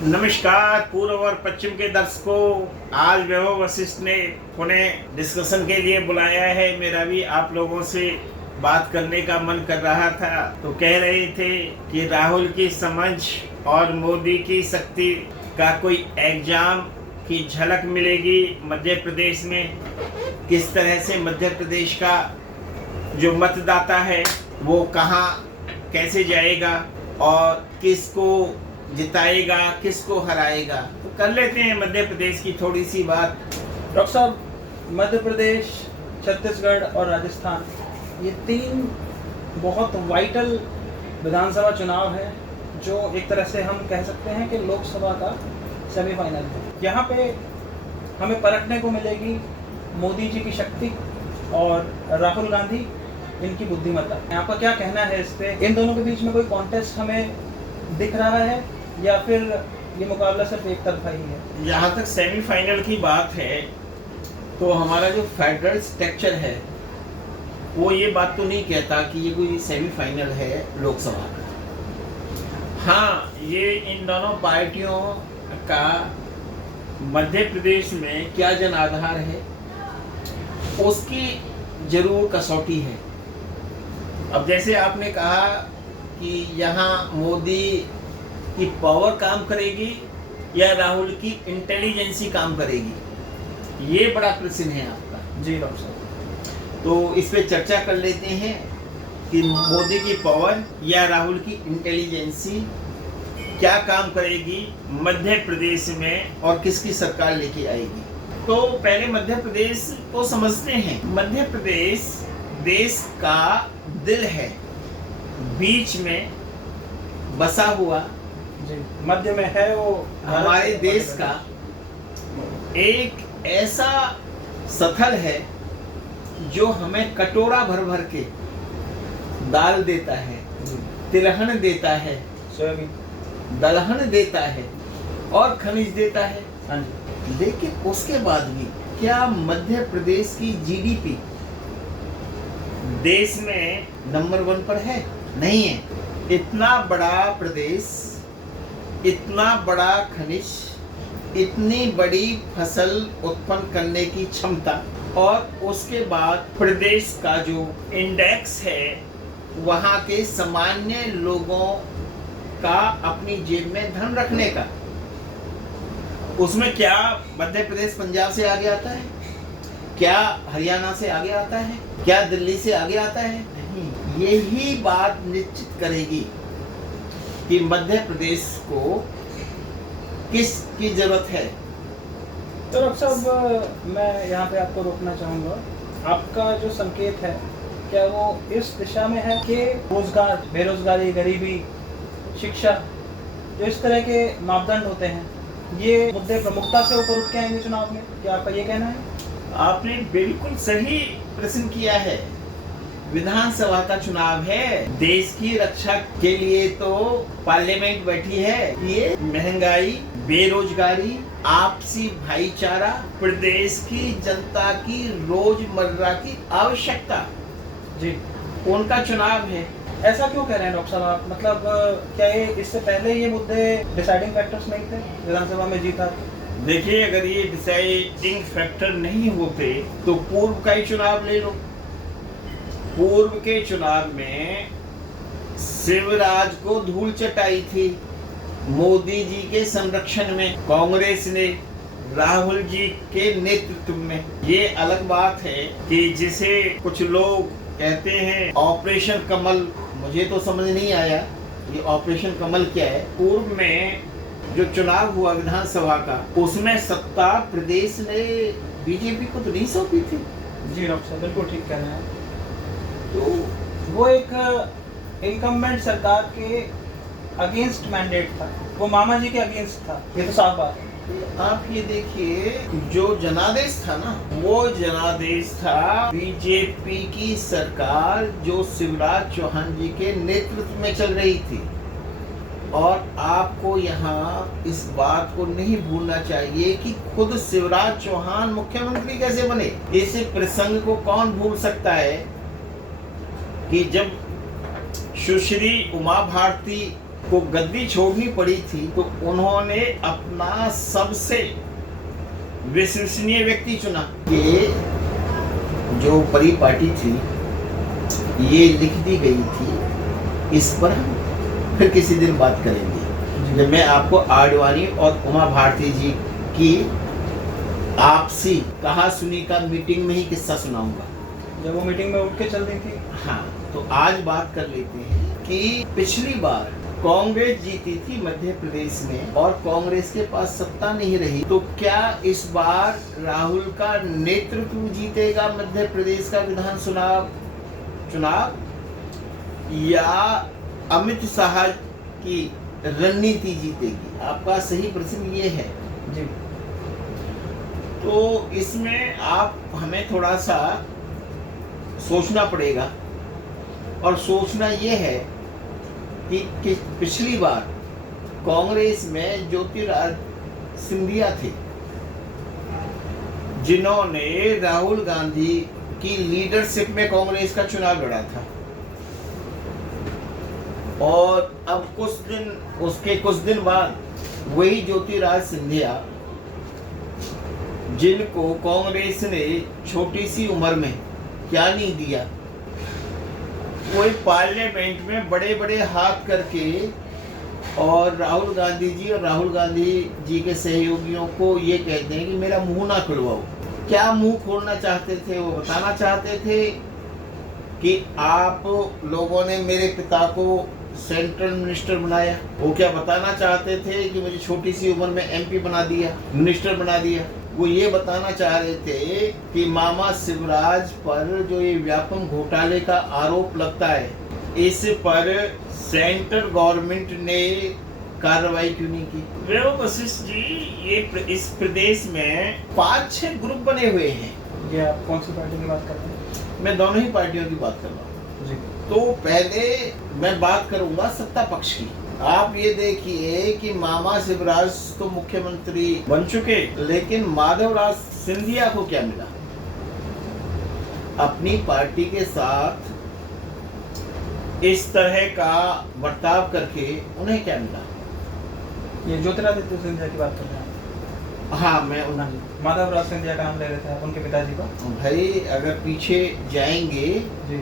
नमस्कार पूर्व और पश्चिम के दर्शकों, आज वैभव वशिष्ठ ने उन्हें डिस्कशन के लिए बुलाया है। मेरा भी आप लोगों से बात करने का मन कर रहा था, तो कह रहे थे कि राहुल की समझ और मोदी की शक्ति का कोई एग्जाम की झलक मिलेगी मध्य प्रदेश में। किस तरह से मध्य प्रदेश का जो मतदाता है वो कहाँ कैसे जाएगा और किसको जिताएगा, किसको हराएगा। तो कर लेते हैं मध्य प्रदेश की थोड़ी सी बात। डॉक्टर साहब, मध्य प्रदेश, छत्तीसगढ़ और राजस्थान, ये तीन बहुत वाइटल विधानसभा चुनाव है जो एक तरह से हम कह सकते हैं कि लोकसभा का सेमीफाइनल है। यहाँ पे हमें परखने को मिलेगी मोदी जी की शक्ति और राहुल गांधी इनकी बुद्धिमत्ता। आपका क्या कहना है इस पे? इन दोनों के बीच में कोई कॉन्टेस्ट हमें दिख रहा है या फिर ये मुकाबला सिर्फ एक तरफा ही है? जहाँ तक सेमीफाइनल की बात है तो हमारा जो फेडरल स्ट्रक्चर है वो ये बात तो नहीं कहता कि ये कोई सेमीफाइनल है लोकसभा का। हाँ, ये इन दोनों पार्टियों का मध्य प्रदेश में क्या जनाधार है उसकी जरूर कसौटी है। अब जैसे आपने कहा कि यहाँ मोदी की पावर काम करेगी या राहुल की इंटेलिजेंसी काम करेगी, ये बड़ा प्रश्न है आपका। जी डॉक्टर साहब, तो इस पे चर्चा कर लेते हैं कि मोदी की पावर या राहुल की इंटेलिजेंसी क्या काम करेगी मध्य प्रदेश में और किसकी सरकार लेके आएगी। तो पहले मध्य प्रदेश को समझते हैं। मध्य प्रदेश देश का दिल है, बीच में बसा हुआ, जी मध्य में है वो हमारे देश का एक ऐसा स्थल है जो हमें कटोरा भर भर के दाल देता है, तिलहन देता है, सोयाबीन, दलहन देता है और खनिज देता है। हाँ जी। लेकिन उसके बाद भी क्या मध्य प्रदेश की जीडीपी देश में नंबर 1 पर है? नहीं है। इतना बड़ा प्रदेश, इतना बड़ा खनिज, इतनी बड़ी फसल उत्पन्न करने की क्षमता और उसके बाद प्रदेश का जो इंडेक्स है वहाँ के सामान्य लोगों का अपनी जेब में धन रखने का, उसमें क्या मध्य प्रदेश पंजाब से आगे आता है? क्या हरियाणा से आगे आता है? क्या दिल्ली से आगे आता है? नहीं। यही बात निश्चित करेगी कि मध्य प्रदेश को किसकी जरूरत है। तो डॉक्टर साहब, मैं यहाँ पे आपको रोकना चाहूँगा। आपका जो संकेत है क्या वो इस दिशा में है कि रोजगार, बेरोजगारी, गरीबी, शिक्षा, जो इस तरह के मापदंड होते हैं ये मुद्दे प्रमुखता से ऊपर उठ के आएंगे चुनाव में? क्या आपका ये कहना है? आपने बिल्कुल सही प्रश्न किया है। विधानसभा का चुनाव है, देश की रक्षा के लिए तो पार्लियामेंट बैठी है। ये महंगाई, बेरोजगारी, आपसी भाईचारा, प्रदेश की जनता की रोजमर्रा की आवश्यकता, जी, उनका चुनाव है। ऐसा क्यों कह रहे हैं डॉक्टर साहब आप? मतलब क्या ये इससे पहले ये मुद्दे डिसाइडिंग फैक्टर्स नहीं थे विधानसभा में जीता? देखिए, अगर ये डिसाइडिंग फैक्टर नहीं होते तो पूर्व का ही चुनाव ले लो। पूर्व के चुनाव में शिवराज को धूल चटाई थी मोदी जी के संरक्षण में कांग्रेस ने, राहुल जी के नेतृत्व में। ये अलग बात है कि जिसे कुछ लोग कहते हैं ऑपरेशन कमल, मुझे तो समझ नहीं आया ये ऑपरेशन कमल क्या है। पूर्व में जो चुनाव हुआ विधानसभा का, उसमें सत्ता प्रदेश ने बीजेपी को तो नहीं सौंपी थी। जी डॉक्टर साहब, बिल्कुल ठीक कह रहे हैं। तो वो एक इनकम्बेंट सरकार के अगेंस्ट मैंडेट था, वो मामा जी के अगेंस्ट था, ये तो साफ बात है। आप ये देखिए, जो जनादेश था ना, वो जनादेश था बीजेपी की सरकार जो शिवराज चौहान जी के नेतृत्व में चल रही थी। और आपको यहाँ इस बात को नहीं भूलना चाहिए कि खुद शिवराज चौहान मुख्यमंत्री कैसे बने। इस प्रसंग को कौन भूल सकता है कि जब सुश्री उमा भारती को गद्दी छोड़नी पड़ी थी तो उन्होंने अपना सबसे विश्वसनीय व्यक्ति चुना। ये जो बड़ी पार्टी थी ये लिख दी गई थी, इस पर हम फिर किसी दिन बात करेंगे जब मैं आपको आडवाणी और उमा भारती जी की आपसी कहा सुनी का मीटिंग में ही किस्सा सुनाऊंगा, जब वो मीटिंग में उठ के चल रही थी। हाँ, तो आज बात कर लेते हैं कि पिछली बार कांग्रेस जीती थी मध्य प्रदेश में और कांग्रेस के पास सत्ता नहीं रही, तो क्या इस बार राहुल का नेतृत्व जीतेगा मध्य प्रदेश का विधान चुनाव या अमित शाह की रणनीति जीतेगी? आपका सही प्रश्न ये है जी। तो इसमें हमें थोड़ा सा सोचना पड़ेगा और सोचना ये है कि पिछली बार कांग्रेस में ज्योतिरादित्य सिंधिया थे जिन्होंने राहुल गांधी की लीडरशिप में कांग्रेस का चुनाव लड़ा था, और अब कुछ दिन बाद वही ज्योतिरादित्य सिंधिया जिनको कांग्रेस ने छोटी सी उम्र में क्या नहीं दिया, वो पार्लियामेंट में बड़े बड़े हाथ करके और राहुल गांधी जी के सहयोगियों को ये कहते हैं कि मेरा मुंह ना खुलवाओ। क्या मुंह खोलना चाहते थे? वो बताना चाहते थे कि आप लोगों ने मेरे पिता को सेंट्रल मिनिस्टर बनाया। वो क्या बताना चाहते थे कि मुझे छोटी सी उम्र में एमपी बना दिया, मिनिस्टर बना दिया? वो ये बताना चाह रहे थे कि मामा शिवराज पर जो ये व्यापम घोटाले का आरोप लगता है, इस पर सेंट्रल गवर्नमेंट ने कार्रवाई क्यों नहीं की? वैभव वशिष्ठ जी, ये इस प्रदेश में 5-6 ग्रुप बने हुए हैं। ये आप कौन सी पार्टी की बात कर रहे हैं? मैं दोनों ही पार्टियों की बात कर रहा हूँ जी। तो पहले मैं बात करूंगा सत्ता पक्ष की। आप ये देखिए कि मामा शिवराज तो मुख्यमंत्री बन चुके, लेकिन माधवराज सिंधिया को क्या मिला? अपनी पार्टी के साथ इस तरह का बर्ताव करके उन्हें क्या मिला? ये ज्योतिरादित्य सिंधिया की बात कर रहे हैं? हाँ, मैं माधवराज सिंधिया का नाम ले रहे थे आप, उनके पिताजी को। भाई अगर पीछे जाएंगे जी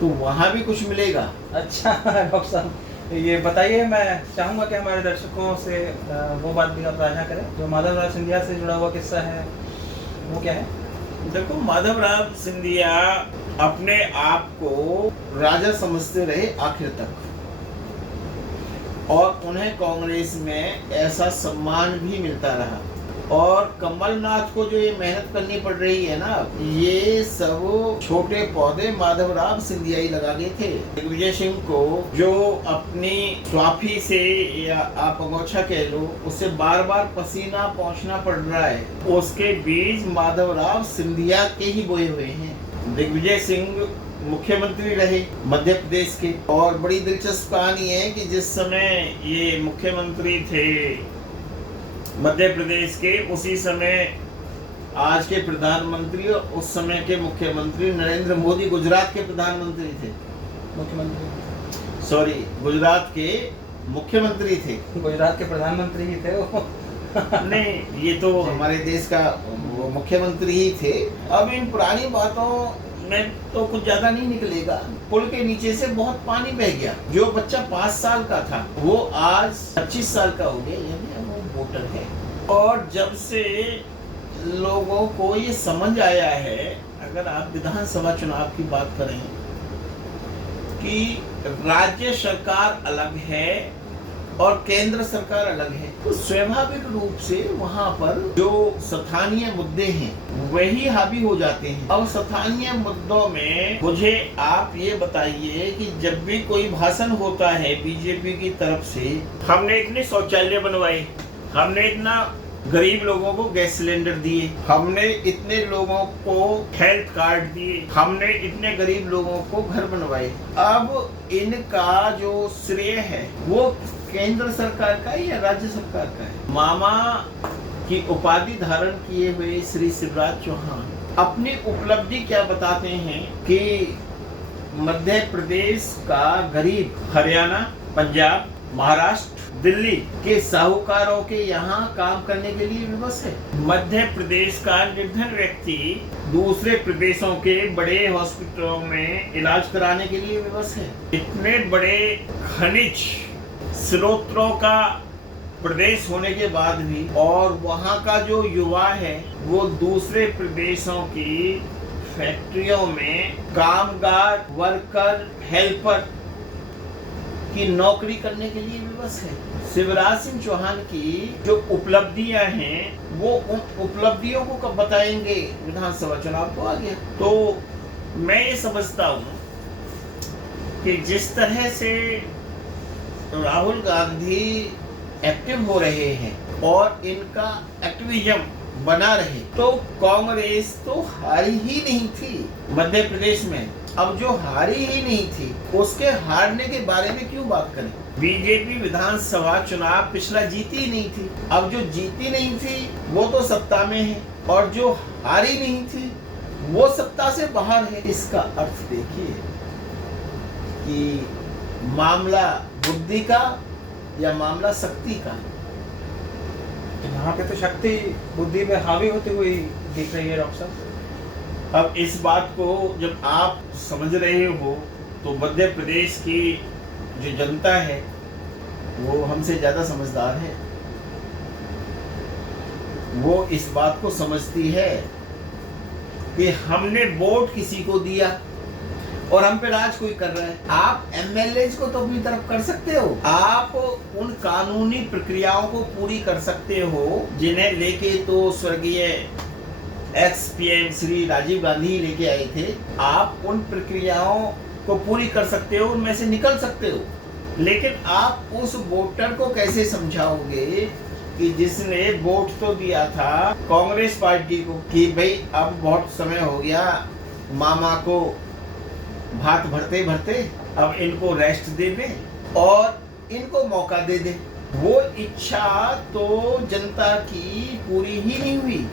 तो वहाँ भी कुछ मिलेगा। अच्छा डॉक्टर साहब, ये बताइए, मैं चाहूँगा कि हमारे दर्शकों से वो बात भी आप साझा करें जो माधवराज सिंधिया से जुड़ा हुआ किस्सा है, वो क्या है? देखो, माधवराज सिंधिया अपने आप को राजा समझते रहे आखिर तक, और उन्हें कांग्रेस में ऐसा सम्मान भी मिलता रहा। और कमलनाथ को जो ये मेहनत करनी पड़ रही है ना, ये सब छोटे पौधे माधवराव सिंधिया ही लगा गए थे। दिग्विजय सिंह को जो अपनी स्वाफी से या आप अंगोछा कह लो, उससे बार बार पसीना पहुंचना पड़ रहा है, उसके बीज माधवराव सिंधिया के ही बोए हुए हैं। दिग्विजय सिंह मुख्यमंत्री रहे मध्य प्रदेश के, और बड़ी दिलचस्प कहानी है कि जिस समय ये मुख्यमंत्री थे मध्य प्रदेश के, उसी समय आज के प्रधानमंत्री और उस समय के मुख्यमंत्री नरेंद्र मोदी गुजरात के प्रधानमंत्री थे। गुजरात के मुख्यमंत्री थे। गुजरात के प्रधानमंत्री ही थे वो। नहीं, ये तो हमारे देश का वो मुख्यमंत्री ही थे। अब इन पुरानी बातों में तो कुछ ज्यादा नहीं निकलेगा। पुल के नीचे से बहुत पानी बह गया। जो बच्चा 5 साल का था वो आज 25 साल का हो गया, यानी वो वोटर है। और जब से लोगों को ये समझ आया है, अगर आप विधानसभा चुनाव की बात करें कि राज्य सरकार अलग है और केंद्र सरकार अलग है, तो स्वाभाविक रूप से वहाँ पर जो स्थानीय मुद्दे हैं वही हावी हो जाते हैं। और स्थानीय मुद्दों में मुझे आप ये बताइए कि जब भी कोई भाषण होता है बीजेपी की तरफ से, हमने इतने शौचालय बनवाए, हमने इतना गरीब लोगों को गैस सिलेंडर दिए, हमने इतने लोगों को हेल्थ कार्ड दिए, हमने इतने गरीब लोगों को घर बनवाए। अब इनका जो श्रेय है वो केंद्र सरकार का या राज्य सरकार का है? मामा की उपाधि धारण किए हुए श्री शिवराज चौहान अपनी उपलब्धि क्या बताते हैं कि मध्य प्रदेश का गरीब हरियाणा, पंजाब, महाराष्ट्र, दिल्ली के साहूकारों के यहाँ काम करने के लिए विवश है। मध्य प्रदेश का निर्धन व्यक्ति दूसरे प्रदेशों के बड़े हॉस्पिटलों में इलाज कराने के लिए विवश है। इतने बड़े खनिज स्रोतों का प्रदेश होने के बाद भी और वहाँ का जो युवा है वो दूसरे प्रदेशों की फैक्ट्रियों में कामगार, वर्कर, हेल्पर की नौकरी करने के लिए विवश है। शिवराज सिंह चौहान की जो उपलब्धियां हैं वो उन उपलब्धियों को कब बताएंगे, विधानसभा चुनाव तो आ गया। तो मैं ये समझता हूँ कि जिस तरह से राहुल गांधी एक्टिव हो रहे हैं और इनका एक्टिविज्म बना रहे तो कांग्रेस तो हारी ही नहीं थी मध्य प्रदेश में। अब जो हारी ही नहीं थी उसके हारने के बारे में क्यों बात करें। बीजेपी विधानसभा चुनाव पिछला जीती ही नहीं थी, अब जो जीती नहीं थी वो तो सत्ता में है और जो हारी नहीं थी वो सत्ता से बाहर है। इसका अर्थ देखिए कि मामला बुद्धि का या मामला शक्ति का। यहाँ पे तो शक्ति बुद्धि पे हावी होती हुई दिख रही है डॉक्टर साहब। अब इस बात को जब आप समझ रहे हो तो मध्य प्रदेश की जो जनता है वो हमसे ज्यादा समझदार है। वो इस बात को समझती है कि हमने वोट किसी को दिया और हम पे राज कोई कर रहा है। आप एमएलए को तो अपनी तरफ कर सकते हो, आप उन कानूनी प्रक्रियाओं को पूरी कर सकते हो जिन्हें लेके तो स्वर्गीय एक्स पीएम श्री राजीव गांधी लेके आए थे। आप उन प्रक्रियाओं को पूरी कर सकते हो, उनमें से निकल सकते हो, लेकिन आप उस वोटर को कैसे समझाओगे कि जिसने वोट तो दिया था कांग्रेस पार्टी को कि भाई अब बहुत समय हो गया मामा को भात भरते भरते, अब इनको रेस्ट दे दें और इनको मौका दे दें। वो इच्छा तो जनता की पूरी ही नहीं हुई।